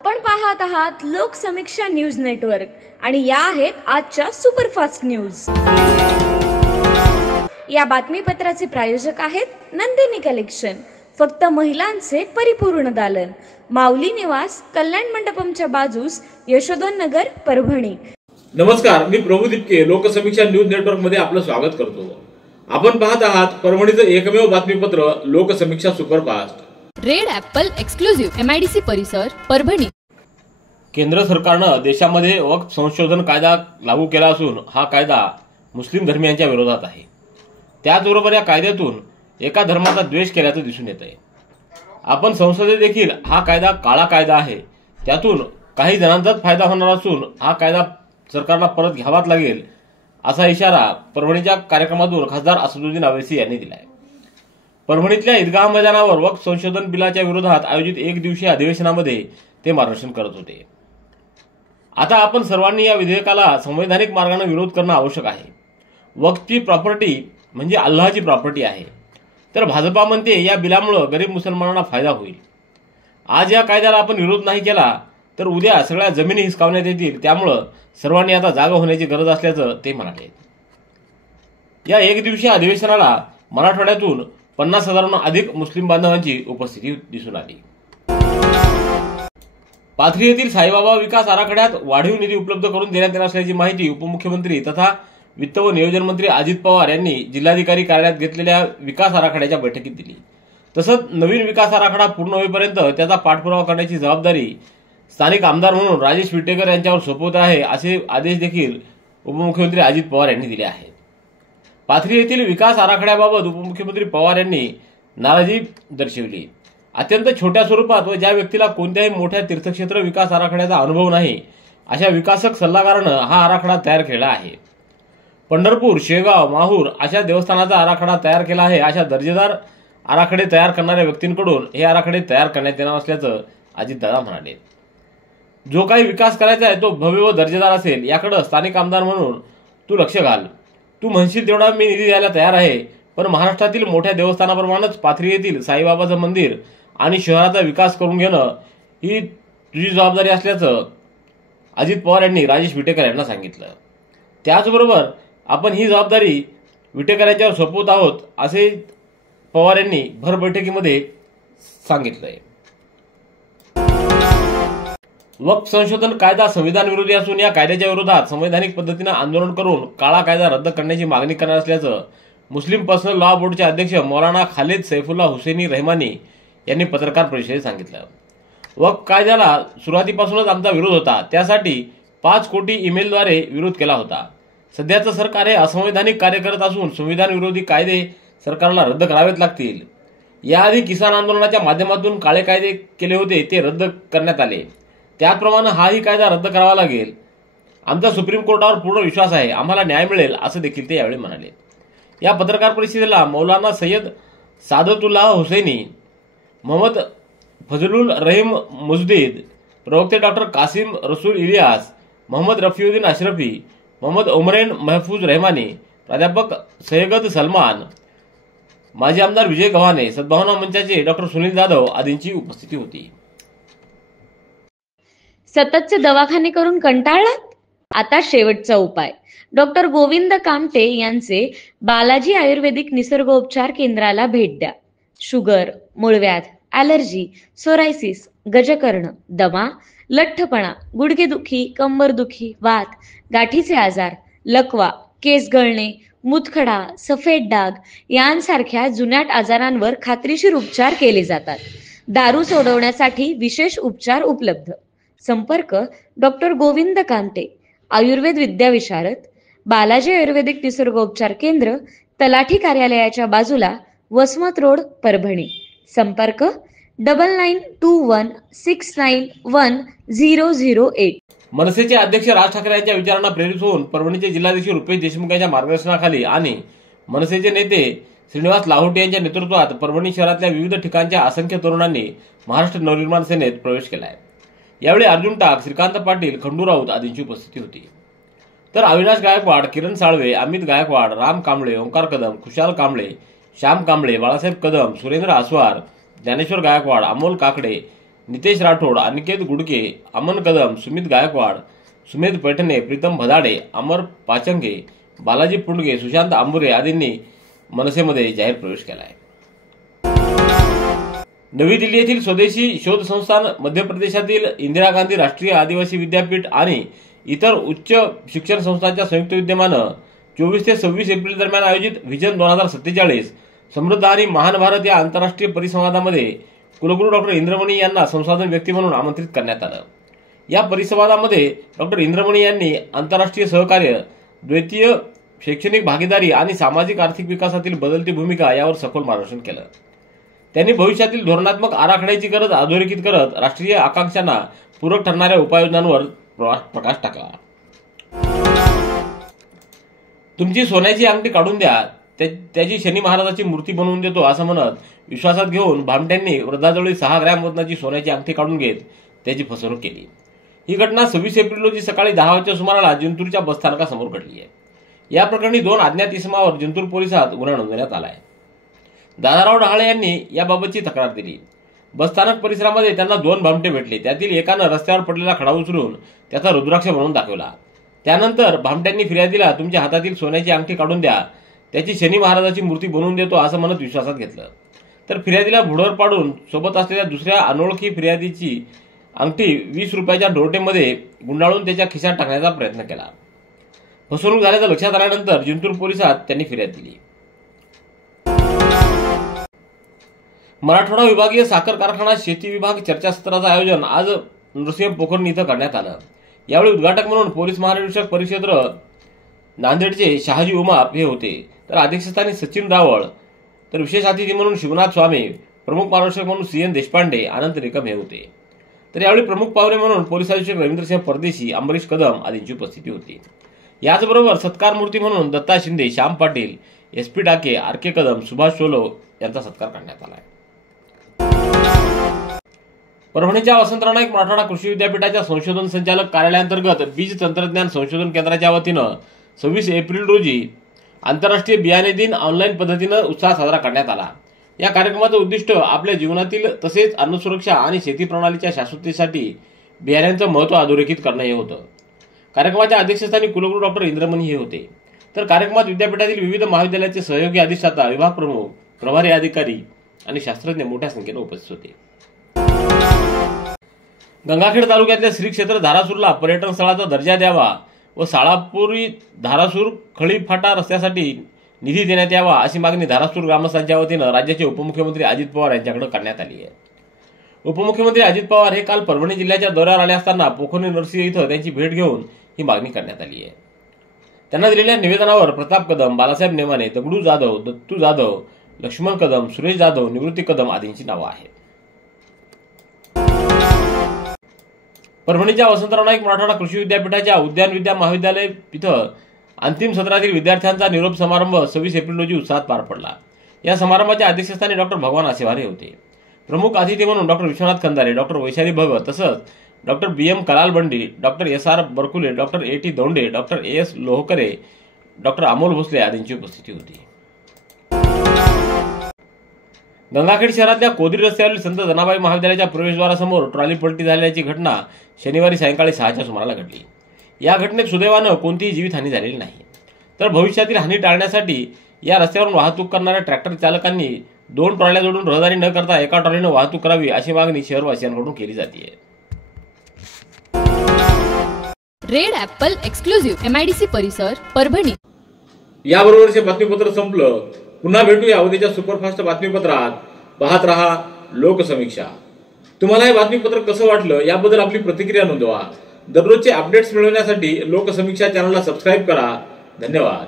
आपण पाहत आहात लोकसमीक्षा न्यूज नेटवर्क आणि या आहेत आजच्या सुपरफास्ट न्यूज। या बातमीपत्राचे प्रायोजक आहेत नंदिनी कलेक्शन, फक्त महिलांचे परिपूर्ण दालन, माऊली निवास, कल्याण मंडपमच्या बाजूस, यशोधन नगर, परभणी। नमस्कार, मी प्रभू दिपके लोकसमीक्षा न्यूज नेटवर्क मध्ये आपलं स्वागत करतो। आपण पाहत आहात परभणीचं एकमेव बातमीपत्र Loksamiksha superfast. Red Apple exclusive MIDC परिसर, परभणी। केंद्र सरकारनं देशामध्ये वक्फ संशोधन कायदा लागू केला असून हा कायदा मुस्लिम धर्मियांच्या विरोधात आहे। त्याचबरोबर या कायद्यातून एका धर्माचा द्वेष केल्याचं दिसून येत आहे। आपण संसदेत देखील हा कायदा काळा कायदा आहे, त्यातून काही जणांचाच फायदा होणार असून हा कायदा सरकारला परत घ्यावाच लागेल असा इशारा परभणीच्या कार्यक्रमातून खासदार असदुद्दीन अवैसी यांनी दिलाय। परभणीतल्या ईदगाह मैदानावर वक्फ संशोधन बिलाच्या विरोधात आयोजित एक दिवसीय अधिवेशनामध्ये ते मार्गदर्शन करत होते। आता आपण सर्वांनी या विधेयकाला संवैधानिक मार्गाने विरोध करणं आवश्यक आहे। वक्फची प्रॉपर्टी म्हणजे अल्लाहची प्रॉपर्टी आहे, तर भाजपा म्हणते या बिलामुळे गरीब मुसलमानांना फायदा होईल। आज या कायद्याला आपण विरोध नाही केला तर उद्या सगळ्या जमिनी हिसकावण्यात येतील, त्यामुळे सर्वांनी आता जागा होण्याची गरज असल्याचं ते म्हणाले। या एक दिवसीय अधिवेशनाला मराठवाड्यातून 50,000हून अधिक मुस्लिम बांधवांची उपस्थिती दिसून आली। पाथरी येथील साईबाबा विकास आराखड्यात वाढीव निधी उपलब्ध करून देण्यात येणार असल्याची माहिती उपमुख्यमंत्री तथा वित्त व नियोजन मंत्री अजित पवार यांनी जिल्हाधिकारी कार्यालयात घेतलेल्या विकास आराखड्याच्या बैठकीत दिली। तसंच नवीन विकास आराखडा पूर्ण होईपर्यंत त्याचा पाठपुरावा करण्याची जबाबदारी स्थानिक आमदार म्हणून राजेश विटेकर यांच्यावर सोपवत आहे, असे आदेश देखील उपमुख्यमंत्री अजित पवार यांनी दिले आहेत। पाथरी येथील विकास आराखड्याबाबत उपमुख्यमंत्री पवार यांनी नाराजी दर्शवली। अत्यंत छोट्या स्वरूपात व ज्या व्यक्तीला कोणत्याही मोठ्या तीर्थक्षेत्र विकास आराखड्याचा अनुभव नाही अशा विकासक सल्लागारानं हा आराखडा तयार केला आहे। पंढरपूर, शेगाव, माहूर अशा देवस्थानाचा आराखडा तयार केला आहे। अशा दर्जेदार आराखडे तयार करणाऱ्या व्यक्तींकडून हे आराखडे तयार करण्यात येणार असल्याचं अजितदादा म्हणाले। जो काही विकास करायचा आहे तो भव्य व दर्जेदार असेल, याकडे स्थानिक आमदार म्हणून तू लक्ष घाल। तू म्हणशील तेवढा मी निधी द्यायला तयार आहे, पण महाराष्ट्रातील मोठ्या देवस्थानाप्रमाणेच पाथरी येथील साईबाबाचं मंदिर आणि शहराचा विकास करून घेणं ही तुझी जबाबदारी असल्याचं अजित पवार यांनी राजेश विटेकर यांना सांगितलं। त्याचबरोबर आपण ही जबाबदारी विटेकर यांच्यावर सोपवत आहोत असे पवार यांनी भर बैठकीमध्ये सांगितलंय। वक्फ संशोधन कायदा संविधान विरोधी असून या कायद्याच्या विरोधात संवैधानिक पद्धतीने आंदोलन करून काळा कायदा रद्द करण्याची मागणी करणार असल्याचं मुस्लिम पर्सनल लॉ बोर्डचे अध्यक्ष मौलाना खालिद सैफुल्ला हुसैनी रहमानी यांनी पत्रकार परिषदेत सांगितलं। वक्फ कायद्याला सुरुवातीपासूनच आमचा विरोध होता, त्यासाठी 5 कोटी ईमेलद्वारे विरोध केला होता। सध्याचं सरकार हे असंवैधानिक कार्य करत असून संविधान विरोधी कायदे सरकारला रद्द करावेच लागतील। याआधी किसान आंदोलनाच्या माध्यमातून काळे कायदे केले होते ते रद्द करण्यात आले, त्याचप्रमाणे हाही कायदा रद्द करावा लागेल। आमचा सुप्रीम कोर्टावर पूर्ण विश्वास आहे, आम्हाला न्याय मिळेल असं देखील ते यावेळी म्हणाले। या पत्रकार परिषदेला मौलाना सय्यद सादतुल्लाह हुसैनी, मोहम्मद फजलुल रहीम मुजदीद, प्रवक्ते डॉक्टर कासिम रसूल इलियास, मोहम्मद रफीउद्दीन अशरफी, मोहम्मद उमरेन महफूज रहमानी, प्राध्यापक सय्यद सलमान, माजी आमदार विजय गव्हाणे, सद्भावना मंचाचे डॉक्टर सुनील जाधव आदींची उपस्थिती होती। सततचे दवाखाने करून कंटाळलात? आता शेवटचा उपाय। डॉक्टर गोविंद कामटे यांचे बालाजी आयुर्वेदिक निसर्गोपचार केंद्राला भेट द्या। शुगर, मूळव्याध, ॲलर्जी, सोरायसिस, गजकर्ण, दमा, लठ्ठपणा, गुडघेदुखी, कंबरदुखी, वात, गाठीचे आजार, लकवा, केस गळणे, मुतखडा, सफेद डाग यांसारख्या जुनाट आजारांवर खात्रीशीर उपचार केले जातात। दारू सोडवण्यासाठी विशेष उपचार उपलब्ध। संपर्क डॉक्टर गोविंद कामटे, आयुर्वेद विद्याविशारद, बालाजी आयुर्वेदिक निसर्गोपचार केंद्र, तलाठी कार्यालयाच्या बाजूला, वसमत रोड, परभणी। संपर्क 9921691008। मनसेचे अध्यक्ष राज ठाकरे यांच्या विचारांना प्रेरित होऊन परभणीचे जिल्हाध्यक्ष रुपेश देशमुख यांच्या मार्गदर्शनाखाली आणि मनसेचे नेते श्रीनिवास लाहोटी यांच्या नेतृत्वात परभणी शहरातल्या विविध ठिकाणच्या असंख्य तरुणांनी महाराष्ट्र नवनिर्माण सेनेत प्रवेश केलाय। यावेळी अर्जुन टाक, श्रीकांत पाटील, खंडू राऊत आदींची उपस्थिती होती। तर अविनाश गायकवाड, किरण साळवे, अमित गायकवाड, राम कांबळे, ओंकार कदम, खुशाल कांबळे, श्याम कांबळे, बाळासाहेब कदम, सुरेंद्र आसवार, ज्ञानेश्वर गायकवाड, अमोल काकडे, नितेश राठोड, अनिकेत गुडके, अमन कदम, सुमित गायकवाड, सुमेध पैठणे, प्रीतम भदाडे, अमर पाचंगे, बालाजी पुंडगे, सुशांत आंबुरे आदींनी मनसेमध्ये जाहीर प्रवेश केला आहे. नवी दिल्ली येथील स्वदेशी शोध संस्थान, मध्य प्रदेशातील इंदिरा गांधी राष्ट्रीय आदिवासी विद्यापीठ आणि इतर उच्च शिक्षण संस्थांच्या संयुक्त विद्यमानं 24 ते 26 एप्रिल दरम्यान आयोजित व्हिजन 2047 समृद्ध आणि महान भारत या आंतरराष्ट्रीय परिसंवादामध्ये कुलगुरू डॉक्टर इंद्रमणी यांना संसाधन व्यक्ती म्हणून आमंत्रित करण्यात आलं. या परिसंवादामध्ये डॉक्टर इंद्रमणी यांनी आंतरराष्ट्रीय सहकार्य, द्वितीय शैक्षणिक भागीदारी आणि सामाजिक आर्थिक विकासातील बदलती भूमिका यावर सखोल मार्गदर्शन केलं. त्यांनी भविष्यातील धोरणात्मक आराखड्याची गरज अधोरेखित करत राष्ट्रीय आकांक्षांना पूरक ठरणाऱ्या उपाययोजनांवर प्रकाश टाकला. तुमची सोन्याची अंगठी काढून द्या, त्याची शनी महाराजाची मूर्ती बनवून देतो असं म्हणत विश्वासात घेऊन भामट्यांनी वृद्धाजवळी 6 ग्रॅम वजनाची सोन्याची अंगठी काढून घेत त्याची फसवणूक केली. ही घटना 26 एप्रिल रोजी सकाळी 10 वाजच्या सुमाराला जिंतूरच्या बसस्थानकासमोर घडली आहे. या प्रकरणी 2 अज्ञात इसमावर जिंतूर पोलिसात गुन्हा नोंदवण्यात आला आहे. दादाराव डहाळे यांनी याबाबतची तक्रार दिली. बसस्थानक परिसरामध्ये त्यांना 2 भामटे भेटले. त्यातील एकानं रस्त्यावर पडलेला खडा उचलून त्याचा रुद्राक्ष बनवून दाखवला. त्यानंतर भामट्यांनी फिर्यादीला तुमच्या हातातील सोन्याची अंगठी काढून द्या, त्याची शनी महाराजाची मूर्ती बनवून देतो असं म्हणत विश्वासात घेतलं. तर फिर्यादीला भुडवर पाडून सोबत असलेल्या दुसऱ्या अनोळखी फिर्यादीची अंगठी 20 रुपयाच्या डोरटेमध्ये गुंडाळून त्याच्या खिशात टाकण्याचा प्रयत्न केला. फसवणूक झाल्याचं लक्षात आल्यानंतर जिंतूर पोलिसात त्यांनी फिर्याद दिली. मराठवाडा विभागीय साखर कारखाना शेती विभाग चर्चासत्राचं आयोजन आज नृसिंह पोखरण इथं करण्यात आलं. यावेळी उद्घाटक म्हणून पोलीस महानिरीक्षक परिक्षेत्र नांदेडचे शहाजी उमाप हे होते. तर अध्यक्षस्थानी सचिन रावळ, तर विशेष अतिथी म्हणून शिवनाथ स्वामी, प्रमुख मार्गदर्शक म्हणून CN देशपांडे, अनंत निकम हे होते. तर यावेळी प्रमुख पाहुणे म्हणून पोलीस अधीक्षक रवींद्रसिंह परदेशी, अंबरीश कदम आदींची उपस्थिती होती. याचबरोबर सत्कार मूर्ती म्हणून दत्ता शिंदे, श्याम पाटील, SP डाके, RK कदम, सुभाष सोलो यांचा सत्कार करण्यात आला. परभणीच्या वसंतराव नाईक मराठवाडा कृषी विद्यापीठाच्या संशोधन संचालक कार्यालयाअंतर्गत बीज तंत्रज्ञान संशोधन केंद्राच्या वतीनं 26 एप्रिल रोजी आंतरराष्ट्रीय बियाणे दिन ऑनलाईन पद्धतीनं उत्साहात साजरा करण्यात आला. या कार्यक्रमाचं उद्दिष्ट आपल्या जीवनातील तसेच अन्नसुरक्षा आणि शेती प्रणालीच्या शाश्वतीसाठी बियाण्यांचं महत्त्व अधोरेखित करणं हे होतं. कार्यक्रमाच्या अध्यक्षस्थानी कुलगुरू डॉक्टर इंद्रमणी हे होते. तर कार्यक्रमात विद्यापीठातील विविध महाविद्यालयाचे सहयोगी अधिष्ठाता, विभाग प्रमुख, प्रभारी अधिकारी आणि शास्त्रज्ञ मोठ्या संख्येने उपस्थित होते. गंगाखेड तालुक्यातल्या श्री क्षेत्र धारासूरला पर्यटन स्थळाचा दर्जा द्यावा व साळापुरी धारासूर खळी फाटा रस्त्यासाठी निधी देण्यात यावा अशी मागणी धारासूर ग्रामस्थांच्या वतीनं राज्याचे उपमुख्यमंत्री अजित पवार यांच्याकडे करण्यात आली आहे. उपमुख्यमंत्री अजित पवार हे काल परभणी जिल्ह्याच्या दौऱ्यावर आले असताना पोखर्णी नरसी इथं त्यांची भेट घेऊन ही मागणी करण्यात आली आहे. त्यांना दिलेल्या निवेदनावर प्रताप कदम, बालासाहेब नेमाने, दगडू जाधव, दत्तू जाधव, लक्ष्मण कदम, सुरेश जाधव, निवृत्ती कदम आदींची नावं आहेत. परभणीच्या वसंतराव नाईक मराठवाडा कृषी विद्यापीठाच्या उद्यान विद्या महाविद्यालय इथं अंतिम सत्रातील विद्यार्थ्यांचा निरोप समारंभ 26 एप्रिल रोजी उत्साहात पार पडला. या समारंभाच्या अध्यक्षस्थानी डॉक्टर भगवान आसेवारे होते. प्रमुख अतिथी म्हणून डॉक्टर विश्वनाथ खंदारे, डॉक्टर वैशाली भगत तसंच doctor BM Kalalbandi, doctor SR Barkule, doctor AT Daunde, doctor AS Lohkare, doctor Amol Bhosale आदींची उपस्थिती होती. गंगाखेड शहरातल्या कोदरी रस्त्यावरील संत जनाबाई महाविद्यालयाच्या प्रवेशद्वारासमोर ट्रॉली पलटी झाल्याची घटना शनिवारी सायंकाळी 6च्या सुमाराला घडली. या घटनेत सुदैवानं कोणतीही जीवितहानी झालेली नाही. तर भविष्यातील हानी टाळण्यासाठी या रस्त्यावरून वाहतूक करणाऱ्या ट्रॅक्टर चालकांनी 2 ट्रॉल्या जोडून रहदारी न करता एका ट्रॉलीनं वाहतूक करावी अशी मागणी शहरवासियांकडून केली जाते. रेड ॲपल एक्सक्लुझिव्ह MIDC परिसर परभणी. याबरोबरचे बातमीपत्र संपलं. पुन्हा भेटूया उद्याच्या सुपरफास्ट बातमीपत्रात. पाहत रहा लोकसमीक्षा. तुम्हाला हे बातमीपत्र कसं वाटलं याबद्दल आपली प्रतिक्रिया नोंदवा. दररोजचे अपडेट्स मिळवण्यासाठी लोकसमीक्षा चॅनलला सबस्क्राईब करा. धन्यवाद.